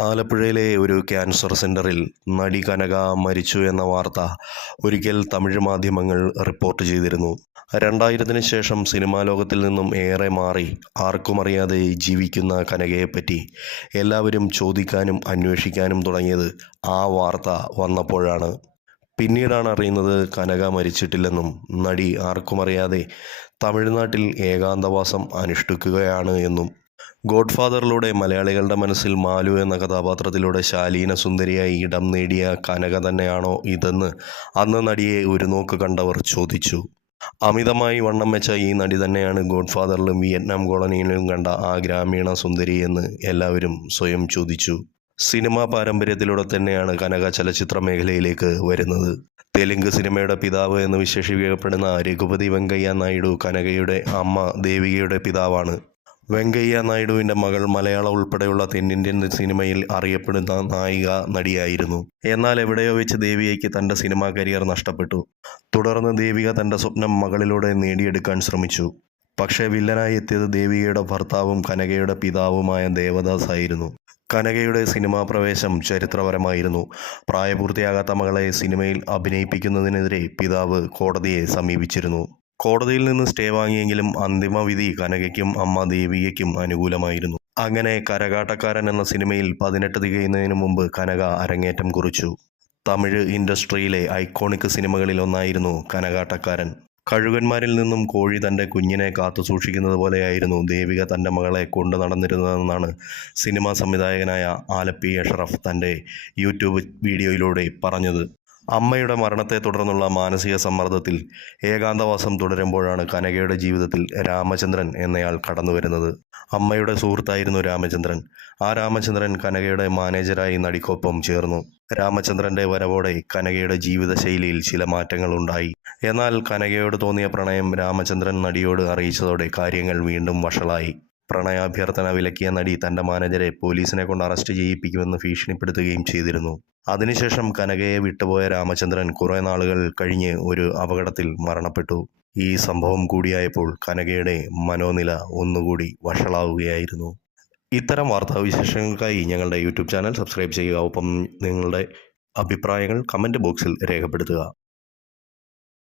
ആലപ്പുഴയിലെ ഒരു ക്യാൻസർ സെന്ററിൽ നടി കനക മരിച്ചു എന്ന വാർത്ത ഒരിക്കൽ തമിഴ് മാധ്യമങ്ങൾ റിപ്പോർട്ട് ചെയ്തിരുന്നു. രണ്ടായിരത്തിന് ശേഷം സിനിമാ ലോകത്തിൽ നിന്നും ഏറെ മാറി ആർക്കും അറിയാതെ ജീവിക്കുന്ന കനകയെപ്പറ്റി എല്ലാവരും ചോദിക്കാനും അന്വേഷിക്കാനും തുടങ്ങിയത് ആ വാർത്ത വന്നപ്പോഴാണ്. പിന്നീടാണ് അറിയുന്നത് കനക മരിച്ചിട്ടില്ലെന്നും നടി ആർക്കും അറിയാതെ തമിഴ്നാട്ടിൽ ഏകാന്തവാസം അനുഷ്ഠിക്കുകയാണ് എന്നും. ഗോഡ് ഫാദറിലൂടെ മലയാളികളുടെ മനസ്സിൽ മാലു എന്ന കഥാപാത്രത്തിലൂടെ ശാലീന സുന്ദരിയായി ഇടം നേടിയ കനക തന്നെയാണോ ഇതെന്ന് അന്ന് നടിയെ ഒരു നോക്ക് കണ്ടവർ ചോദിച്ചു. അമിതമായി വണ്ണം വെച്ച ഈ നടി തന്നെയാണ് ഗോഡ്ഫാദറിലും വിയറ്റ്നാം കോളനിയിലും കണ്ട ആ ഗ്രാമീണ സുന്ദരി എന്ന് എല്ലാവരും സ്വയം ചോദിച്ചു. സിനിമാ പാരമ്പര്യത്തിലൂടെ തന്നെയാണ് കനക ചലച്ചിത്ര മേഖലയിലേക്ക് വരുന്നത്. തെലുങ്ക് സിനിമയുടെ പിതാവ് എന്ന് വിശേഷിപ്പിക്കപ്പെടുന്ന രഘുപതി വെങ്കയ്യ നായിഡു കനകയുടെ അമ്മ ദേവികയുടെ പിതാവാണ്. വെങ്കയ്യ നായിഡുവിന്റെ മകൾ മലയാളം ഉൾപ്പെടെയുള്ള തെന്നിന്ത്യൻ സിനിമയിൽ അറിയപ്പെടുന്ന നായിക നടിയായിരുന്നു. എന്നാൽ എവിടെയോ വെച്ച് ദേവികയ്ക്ക് തന്റെ സിനിമാ കരിയർ നഷ്ടപ്പെട്ടു. തുടർന്ന് ദേവിക തന്റെ സ്വപ്നം മകളിലൂടെ നേടിയെടുക്കാൻ ശ്രമിച്ചു. പക്ഷേ വില്ലനായി എത്തിയത് ദേവികയുടെ ഭർത്താവും കനകയുടെ പിതാവുമായ ദേവദാസ് ആയിരുന്നു. കനകയുടെ സിനിമാ പ്രവേശം ചരിത്രപരമായിരുന്നു. പ്രായപൂർത്തിയാകാത്ത മകളെ സിനിമയിൽ അഭിനയിപ്പിക്കുന്നതിനെതിരെ പിതാവ് കോടതിയെ സമീപിച്ചിരുന്നു. കോടതിയിൽ നിന്ന് സ്റ്റേ വാങ്ങിയെങ്കിലും അന്തിമ വിധി കനകയ്ക്കും അമ്മ ദേവികയ്ക്കും അനുകൂലമായിരുന്നു. അങ്ങനെ കരകാട്ടക്കാരൻ എന്ന സിനിമയിൽ പതിനെട്ട് തികയുന്നതിന് മുമ്പ് കനക അരങ്ങേറ്റം കുറിച്ചു. തമിഴ് ഇൻഡസ്ട്രിയിലെ ഐക്കോണിക് സിനിമകളിൽ ഒന്നായിരുന്നു കനകാട്ടക്കാരൻ. കഴുകന്മാരിൽ നിന്നും കോഴി തന്റെ കുഞ്ഞിനെ കാത്തു സൂക്ഷിക്കുന്നത് പോലെയായിരുന്നു ദേവിക തന്റെ മകളെ കൊണ്ടു നടന്നിരുന്നതെന്നാണ് സിനിമാ സംവിധായകനായ ആലപ്പി അഷറഫ് തന്റെ യൂട്യൂബ് വീഡിയോയിലൂടെ പറഞ്ഞത്. അമ്മയുടെ മരണത്തെ തുടർന്നുള്ള മാനസിക സമ്മർദ്ദത്തിൽ ഏകാന്തവാസം തുടരുമ്പോഴാണ് കനകയുടെ ജീവിതത്തിൽ രാമചന്ദ്രൻ എന്നയാൾ കടന്നു വരുന്നത് അമ്മയുടെ സുഹൃത്തായിരുന്നു രാമചന്ദ്രൻ. ആ രാമചന്ദ്രൻ കനകയുടെ മാനേജരായി നടിക്കൊപ്പം ചേർന്നു. രാമചന്ദ്രന്റെ വരവോടെ കനകയുടെ ജീവിതശൈലിയിൽ ചില മാറ്റങ്ങൾ ഉണ്ടായി എന്നാൽ കനകയോട് തോന്നിയ പ്രണയം രാമചന്ദ്രൻ നടിയോട് അറിയിച്ചതോടെ കാര്യങ്ങൾ വീണ്ടും വഷളായി. പ്രണയാഭ്യർത്ഥന വിലക്കിയ നടി തന്റെ മാനേജരെ പോലീസിനെ കൊണ്ട് അറസ്റ്റ് ചെയ്യിപ്പിക്കുമെന്ന് ഭീഷണിപ്പെടുത്തുകയും ചെയ്തിരുന്നു. അതിനുശേഷം കനകയെ വിട്ടുപോയ രാമചന്ദ്രൻ കുറേ നാളുകൾ കഴിഞ്ഞ് ഒരു അപകടത്തിൽ മരണപ്പെട്ടു. ഈ സംഭവം കൂടിയായപ്പോൾ കനകയുടെ മനോനില ഒന്നുകൂടി വഷളാവുകയായിരുന്നു. ഇത്തരം വാർത്താ വിശേഷങ്ങൾക്കായി ഞങ്ങളുടെ യൂട്യൂബ് ചാനൽ സബ്സ്ക്രൈബ് ചെയ്യുക. ഒപ്പം നിങ്ങളുടെ അഭിപ്രായങ്ങൾ കമന്റ് ബോക്സിൽ രേഖപ്പെടുത്തുക.